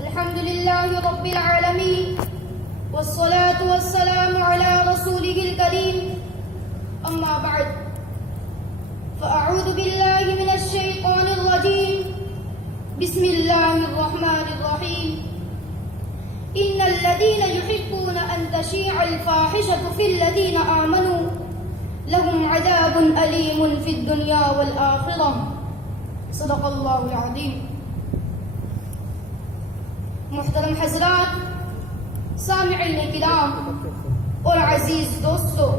अल्हम्दुलिल्लाहि रब्बिल आलमीन वस्सलातु वस्सलामु अला रसूलिहिल करीम अम्मा बअद फ़अऊज़ु बिल्लाहि मिनश शैतानिर रजीम बिस्मिल्लाहिर रहमानिर रहीम इन्नल लज़ीना युहिब्बूना अन तशीअल फ़ाहिशतु फिल लज़ीना आमनू लहुम अज़ाबुन अलीमुन फिद दुनिया वल आखिरह सदक़ल्लाहुल अज़ीम। मुहतरम हज़रात, सामिईन किराम और अजीज दोस्तों,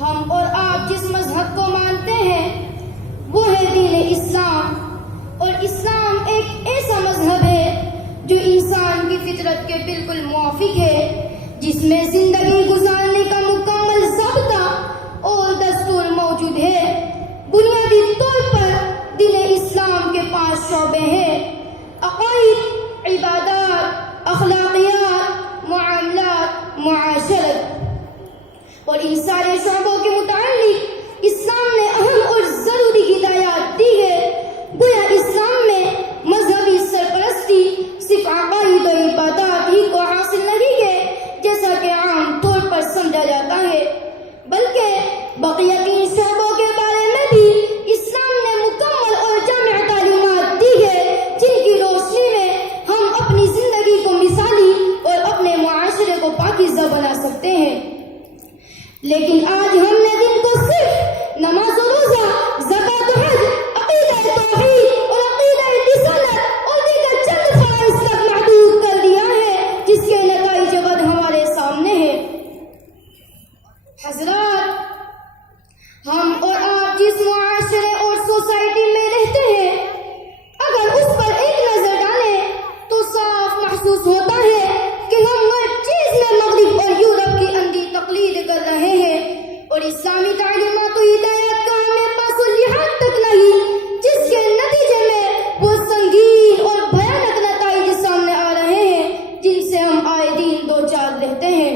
हम और आप जिस मजहब को मानते हैं वो है दीन इस्लाम। और इस्लाम एक ऐसा मजहब है जो इंसान की फितरत के बिल्कुल मुआफिक है, जिसमें जिंदगी गुजारने का मुकम्मल ज़ाब्ता और दस्तूर मौजूद है। बुनियादी तौर पर दीन इस्लाम के 5 शोबे हैं: अक़ाइद, इबादत, अखलाकियात, मुआमलात, मुआशरत। और इन सारे शोबों के मुताल्लिक इस्लाम ने अहम और जरूरी हिदायत दी है। गोया इस्लाम में मजहबी सरपरस्ती सिर्फ अक़ाइद और इबादत ही को हासिल नहीं है, जैसा कि आम तौर पर समझा जाता है, बल्कि बक़िया 3 शोबों के बारे में भी इस्लाम ने मुकम्मल और जामिअ तालीमात दी है, जिनकी रोशनी में हम अपनी जिंदगी को मिसाली और अपने मुआशरे को पाकीज़ा बना सकते हैं। लेकिन आज हमने दिन को सिर्फ नमाज और रोजा, ज़कात और हज, अक़ीदा तौहीद और अक़ीदा रिसालत और दीगर चंद फ़राइज़ तक महदूद कर दिया है, जिसके नतीजे वद हमारे सामने है। हज़रात, हम और आप जिस मुआशरे और सोसाइटी में रहते हैं, अगर उस पर एक नजर डालें तो साफ महसूस होता है कि हम हर चीज में मगरिब और यूरोप की अंधी तकलीद कर रहे हैं और इस्लामी तालीमात और हिदायत का हमें पास लिहाज तक नहीं, जिसके नतीजे में वो संगीन और भयानक नतीजे सामने आ रहे हैं, जिनसे हम आए दिन दो चार रहते हैं।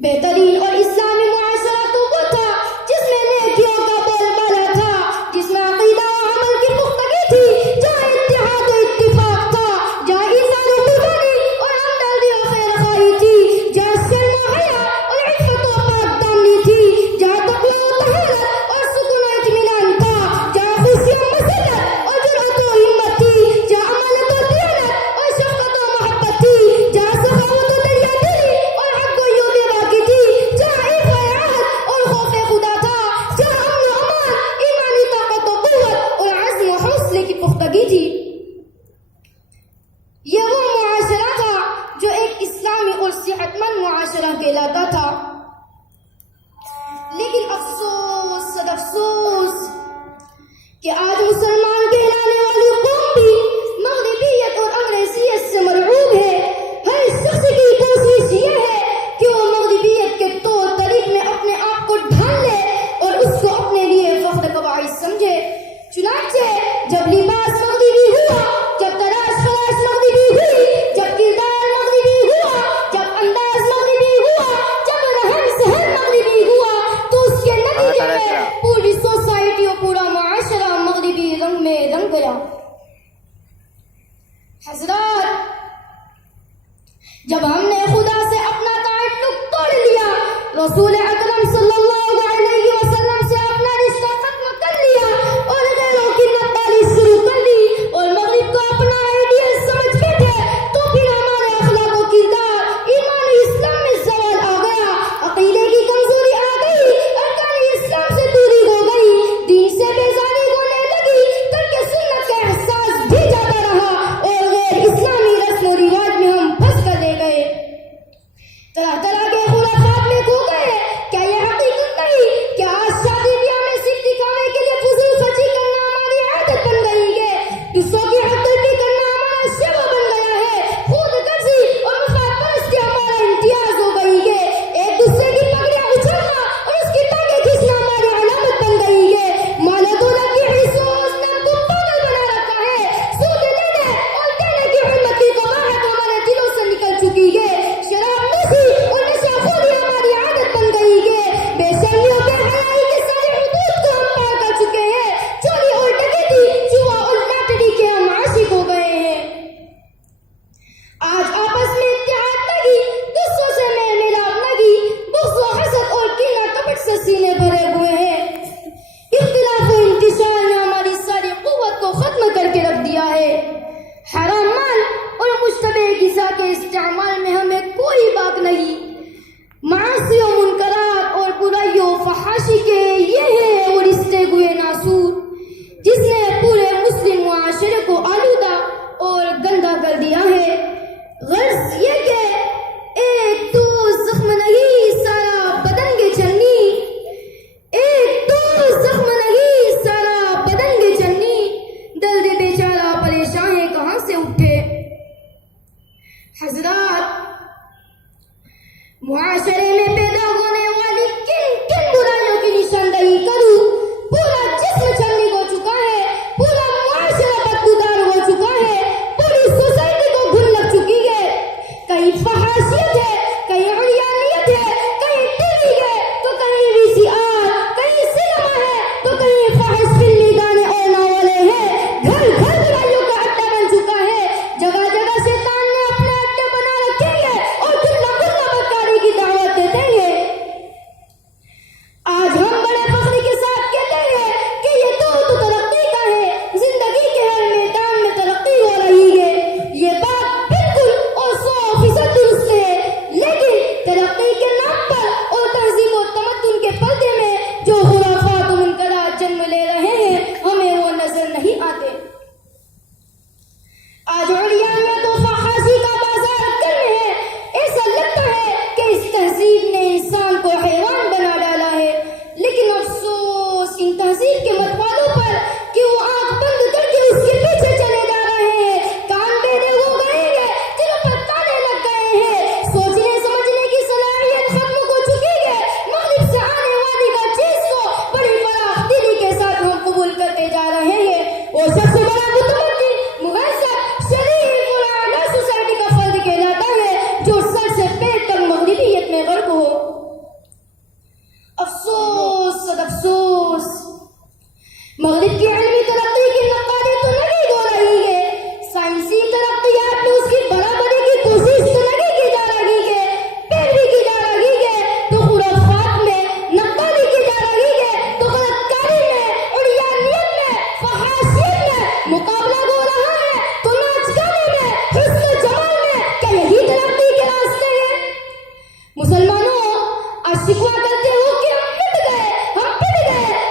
बेहतरीन और इस्लामी मुआशरा तो वो था जिसमें नेकियों का बोलबाला था, जिसमें अक़ीदा और अमल की पुख्तगी थी, जहाँ इत्तिहाद और इत्तिफाक था, जहाँ ईज़ार और कुर्बानी और हमदर्दी और खैरख़ाही थी, जहाँ शर्म और हया और इफ़्फ़त और पाकदामनी थी, जहाँ तक़वा और तहारत और सुकून और इत्मीनान था, जहाँ खुशी और मसरत और जुर्अत और हिम्मत थी, जहाँ अमानत और दियानत और शफ़क़त और मोहब्बत थी, जहाँ सखावत और दरियादिली और हक़ और यूदे बाकी थी, जहाँ इफ़्फ़ और आहद और खौफ़ खुदा था, जहाँ अमन और अमान, ईमानी ताकत और क़ुव्वत और अज़्म और हौसले की पुख्तगी थी। ये वो मुआशरा था जो एक इस्लामी और सेहतमंद मुआशरा कहलाता था। लेकिन अफसोस सद अफसोस कि आज मुसलमान कहलाने वाली कौम भी मग़रिबियत और अंग्रेज़ियत से मरऊब है। हर शख्स की कोशिश ये है कि वो मग़रिबियत के तौर तरीक़ में अपने आप को ढाल ले और उसको अपने लिए फ़ख्र का बाइस समझे। चुनांचे जब लिबास मग़रिबी हुआ, जब तराश फराश मग़रिबी हुई, जब किरदार मग़रिबी हुआ, जब अंदाज मग़रिबी हुआ, जब रहन सहन मग़रिबी हुआ, तो उसके नतीजे में पूरी सोसाइटी और पूरा मुआशरा मग़रिबी रंग में रंग गया। हज़रात, जब हमने खुदा से अपना ताल्लुक़ तोड़ लिया, रसूल अकरम सल्लल्लाहु अलैहि वसल्लम से अपना रिश्ता खत्म कर लिया और गैरों की नत्ताली शुरू कर दी और मग़रिब को अपना आइडियल समझ बैठे, तो फिर हमारे अखलाक और किरदार, ईमान और इस्लाम में सवाल आ गया, अक़ीदे की कमजोरी आ गई, अरकान इस्लाम से दूरी हो गई, दीन से बेज़ारी होने लगी, तर्क सुन्नत का एहसास भी जाता रहा और गैर इस्लामी रस्म और रिवाज में हम फंस कर रह गए। तरह तरह के खुराफात में खो गए। क्या यह मुआशरे में पैदा होने वाली किन किन बुराइयों की निशानदही करूं। पूरा जिस्म छलनी हो चुका है, पूरा मुआशरा बदबूदार हो चुका है, पूरी सोसाइटी को घुन लग चुकी है। कहीं फहाशियत है, कहीं अड़ियानियत है, कहीं टीवी है तो कहीं VCR, कहीं सिनेमा है तो कहीं फाहिश फिल्मी गाने और नावले हैं। घर घर बुराइयों का अड्डा बन चुका है। जगह जगह शैतान ने अपने अड्डे बना रखे हैं और गुल्ला गुल्ला बदकारी की दावत देते हैं। आज हम बड़े फख्र के साथ कहते हैं कि ये तो तरक्की का है, जिंदगी के हर मैदान में तरक्की हो रही है। ये बात बिल्कुल और 100% दुरुस्त है, लेकिन तरक्की के नाम पर और तहजीब और तमद्दुन के पर्दे में जो खुराफात और मुनकरात जन्म ले रहे हैं, हमें वो नजर नहीं आते। आज उड़ियानियत और फहाशी का बाजार गर्म है। ऐसा लगता है कि इस तहजीब ने इंसान को हैरान बना डाला है, लेकिन अफसोस इन तहजीब के मतवालों पर कि वो आंख बंद करके उसके पीछे चले जा रहे हैं। कान बेरे हो गए हैं, दिलों पर ताले लग गए हैं, सोचने समझने की सलाहियत खत्म हो चुकी है। मगरिब से आने वाली हर चीज को बड़ी फराख दिली के साथ हम कबूल करते जा रहे हैं। और सबसे बड़ा मुतमद्दी मुहज़्ज़ब शरीफ और आला सोसाइटी का फर्द कहलाता है, जो सर से पैर तक मगरिबियत में गर्क हो। अफसोस अफसोस, मगरिब की इल्मी तरक्की की नक्काली तो नहीं हो रही है, साइंसी तरक्कियात में उसकी बराबरी की कोशिश तो नहीं की जा रही है, पैरवी की जा रही है तो खुराफात में, नक्काली की जा रही है तो गलतकारी में, उड़ियानियत में, फहाशियत में मुकाबला हो रहा है तो नाच गाने में, हुस्न जमाल में। क्या यही तरक्की के रास्ते हैं? मुसलमानों, आज शिकवा करते हो कि हम पिट गए,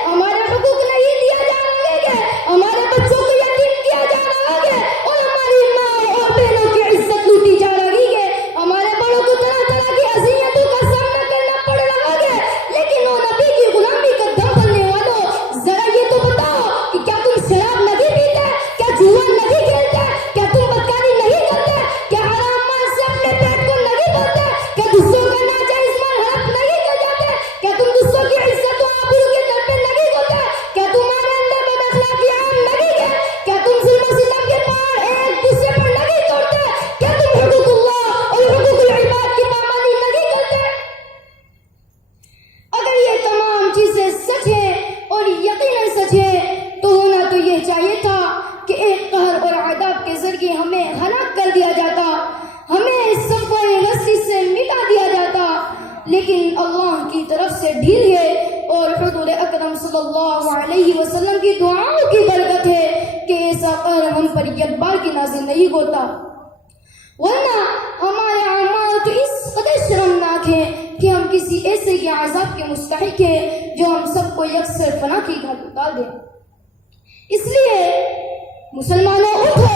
हमारे हुकूक नहीं दिया जा रहे हैं, हमारे बच्चों को यतीम किया जा रहा है और हमारी माँ और बहनों की इज्जत लूटी जा रही है। हमारे बड़ों को तरह तरह की अज़ियतों का सामना करना पड़ रहा है। लेकिन ओ नबी की गुलामी का दम बनने वालों, जरा ये तो बताओ कि क्या तुम शराब नहीं पीते, क्या जुआ नहीं खेलते, क्या तुम बदकारी नहीं करते, क्या हराम माल से अपने पेट को नहीं भरते, क्या दूसरों का नाजायज माल हड़प नहीं कर जाते, क्या तुम दूसरों की इज्जत और आबरू के दर पे नहीं होते, क्या तुम्हारे अंदर बदअखलाकी आम नहीं है, क्या तुम जुल्म और सितम के पहाड़ एक दूसरे पर नहीं तोड़ते, क्या तुम हुकूकुल्लाह और हुकूकुल इबाद की पामाली नहीं करते? अगर ये तमाम चीजें सच है और यकीनन सच है तो होना तो ये चाहिए था कि एक कहर और आदाब के जरिए हमें हलाक कर दिया जाता, हमें सफ़े रस्सी से मिटा दिया जाता। लेकिन अल्लाह की तरफ से ढील है और हुजूर अकरम सल्लल्लाहु अलैहि वसल्लम की दुआओं की बरकत है कि ऐसा कहर हम पर एक बार की नाज़िल नहीं होता, वरना हमारे अमाल तो इस कदर शर्मनाक है कि हम किसी ऐसे के अज़ाब के मुस्तहिक है जो हम सबको यकसर फना की घाट उतार दे। इसलिए मुसलमानों, उठो,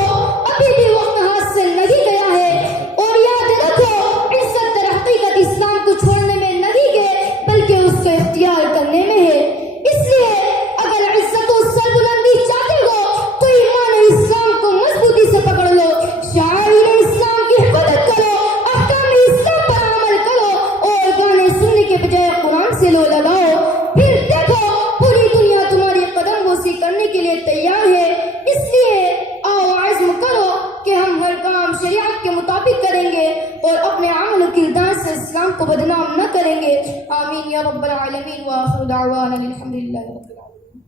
अभी भी वक्त हाथ से नहीं गया है और याद रखो, इज्जत तर हकीकत इस्लाम को छोड़ने में नहीं है बल्कि उसको इख्तियार करने में है। इसलिए अगर इज्जत और सरबुलंदी चाहते हो तो ईमान इस्लाम को मजबूती से पकड़ लो, शाइर इस्लाम की हिफाजत करो, अहकाम इस्लाम पर अमल करो और गाने सुनने के बजाय कुरान से लो लगाओ। फिर देखो, पूरी दुनिया तुम्हारी कदम बोसी करने के लिए तैयार है। इसलिए आओ, आज़्म करो कि हम हर काम शरीयत के मुताबिक करेंगे और अपने अमल और किरदार से इस्लाम को बदनाम न करेंगे। आमीन या रब्बल आलमीन व आखिरु दावाना अल्हम्दुलिल्लाहि रब्बिल आलमीन।